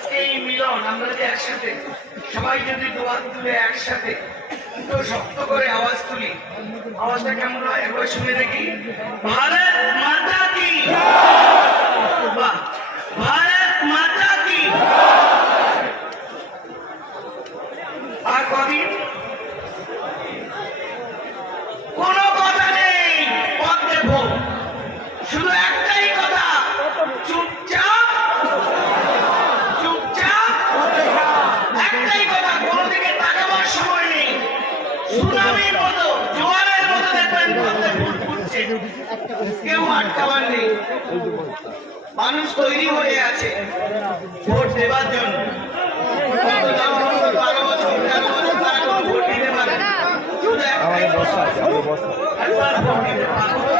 আজকে এই মিলন আমরা যে একসাথে সবাই যদি দোয়াত তুলে একসাথে তো শক্ত করে আওয়াজ তুলি, আওয়াজটা কেমন হয় একবার শুনে দেখি। ভারত মাতা কি, ভারত মাতা কি। আর কদিন কোনো কথা নেই, পথ দেব, শুধু একটাই কথা, চুপচাপ চুপচাপ, একটাই কথা, কোনো দিকে তাকাবার সময় নেই। সুনামির মতো জোয়ারের মতো দেখবেন পথে ফুট ফুটছে, কেউ আটকাবার নেই। মানুষ তৈরি হয়ে আছে ভোট দেবার জন্য। 12 বছর 13 বছর তারা ভোট দিতে পারে, শুধু একটাই কথা, একবার ভোট দিতে পারবো।